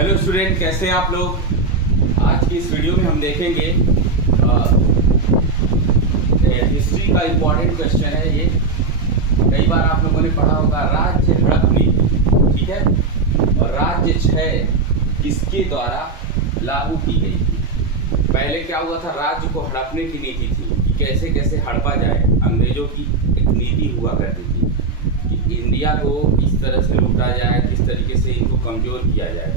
Hello student, कैसे हैं आप लोग। आज की इस वीडियो में हम देखेंगे हिस्ट्री का इम्पोर्टेंट क्वेश्चन है ये। कई बार आप लोगों ने पढ़ा होगा राज्य हड़प नीति, ठीक है। और राज्य क्षय किसके द्वारा लागू की गई थी। पहले क्या हुआ था, राज्य को हड़पने की नीति थी कि कैसे कैसे हड़पा जाए। अंग्रेजों की एक नीति हुआ करती थी कि इंडिया को इस तरह से लूटा जाए, किस तरीके से इनको कमज़ोर किया जाए।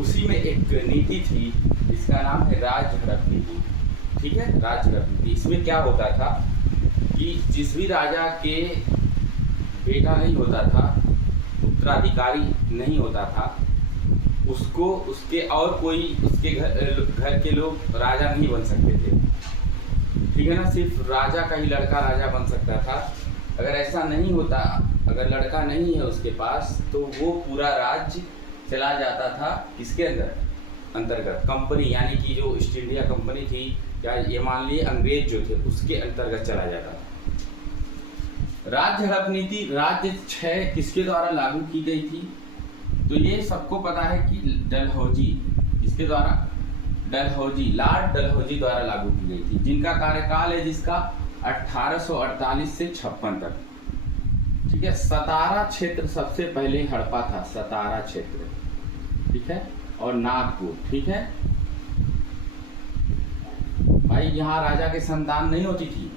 उसी में एक नीति थी, इसका नाम है राज्य हड़प नीति, ठीक है। राज्य हड़प नीति, इसमें क्या होता था कि जिस भी राजा के बेटा नहीं होता था, उत्तराधिकारी नहीं होता था, उसको उसके और कोई उसके घर के लोग राजा नहीं बन सकते थे, ठीक है ना। सिर्फ राजा का ही लड़का राजा बन सकता था। अगर ऐसा नहीं होता, अगर लड़का नहीं है उसके पास, तो वो पूरा राज्य चला जाता था किसके अंतर्गत, कंपनी, यानी कि जो ईस्ट इंडिया कंपनी थी, या ये मान लिए अंग्रेज जो थे, उसके अंतर्गत चला जाता था। राज्य हड़प नीति, राज्य क्षय किसके द्वारा लागू की गई थी, तो ये सबको पता है कि डलहौजी, इसके द्वारा डलहौजी, लॉर्ड डलहौजी द्वारा लागू की गई थी, जिनका कार्यकाल है जिसका 1848 से 56 तक, ठीक है। सतारा क्षेत्र सबसे पहले हड़पा था, सतारा क्षेत्र, ठीक है, और नागपुर, ठीक है भाई। यहाँ राजा के संतान नहीं होती थी,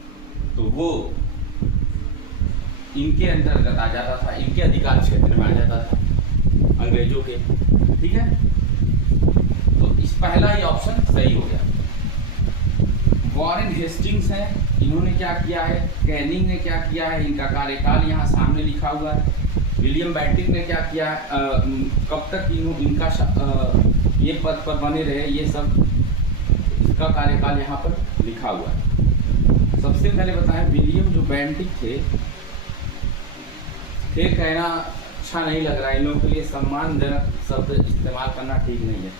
तो वो इनके अंतर्गत आ जाता था, इनके अधिकार क्षेत्र में आ जाता था अंग्रेजों के, ठीक है। तो इस पहला ही ऑप्शन सही हो गया। वॉरेन हेस्टिंग्स है, इन्होंने क्या किया है, कैनिंग ने क्या किया है, इनका कार्यकाल यहाँ सामने लिखा हुआ है। विलियम बेंटिक ने क्या किया है, कब तक इनका ये पद पर बने रहे, ये सब इसका कार्यकाल यहाँ पर लिखा हुआ है। सबसे पहले बताएं, विलियम जो बेंटिक थे, कहना अच्छा नहीं लग रहा है, इन लोगों के लिए सम्मानजनक शब्द इस्तेमाल करना ठीक नहीं है।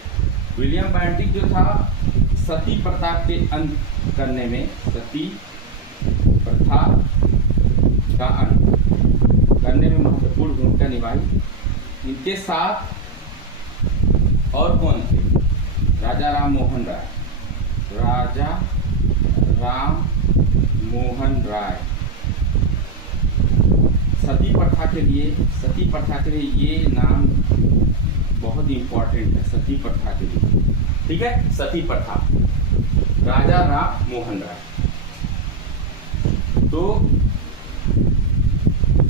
विलियम बेंटिक जो था, सती प्रथा के अंत करने में, सती प्रथा का अंत करने में महत्वपूर्ण भूमिका निभाई। इनके साथ और कौन थे, राजा राम मोहन राय, राजा राम मोहन राय। सती प्रथा के लिए ये नाम बहुत इम्पोर्टेंट है, सती प्रथा के लिए, ठीक है। सती प्रथा, राजा राम मोहन राय। तो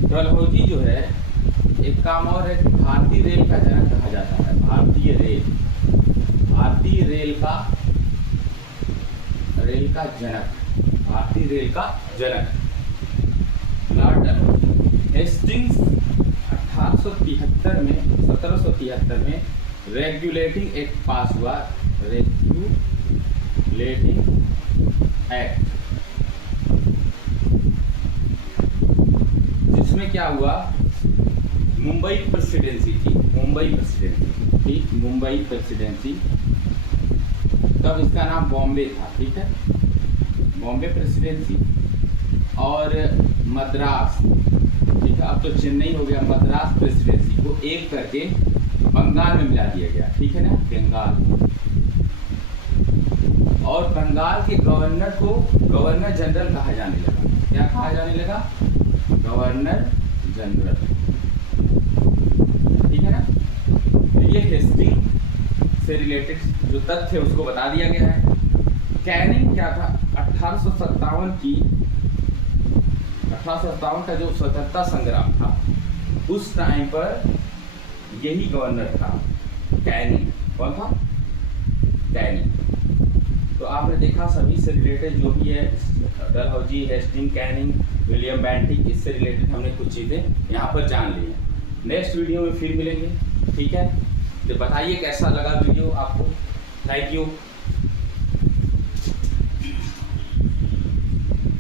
डलहौजी जो है, एक काम और है कि भारतीय रेल का जनक कहा जाता है, भारतीय रेल का जनक, भारतीय रेल का जनक लॉर्ड डलहौजी। हेस्टिंग्स 1773 में रेगुलेटिंग एक्ट पास हुआ, रेगुलेटिंग एक्ट, जिसमें क्या हुआ, मुंबई प्रेसिडेंसी थी, मुंबई प्रेसिडेंसी। तब इसका नाम बॉम्बे था, ठीक है, बॉम्बे प्रेसिडेंसी। और मद्रास, ठीक है, अब तो चेन्नई हो गया, मद्रास प्रेसिडेंसी को एक करके बंगाल में मिला दिया गया, ठीक है ना, बंगाल। और बंगाल के गवर्नर को गवर्नर जनरल कहा जाने लगा। क्या कहा जाने लगा, गवर्नर जनरल, ठीक है ना। तो ये हेस्टिंग से रिलेटेड जो तथ्य है उसको बता दिया गया है। कैनिंग क्या था, 1857 का जो स्वतंत्रता संग्राम था, उस टाइम पर यही गवर्नर था, कैनिंग। कौन था, कैनिंग। तो आपने देखा सभी से रिलेटेड जो भी है, Dalhousie, Hasting, Canning, William Bentinck, इससे रिलेटेड हमने कुछ चीज़ें यहाँ पर जान ली हैं। नेक्स्ट वीडियो में फिर मिलेंगे, ठीक है। तो बताइए कैसा लगा वीडियो आपको। Thank you.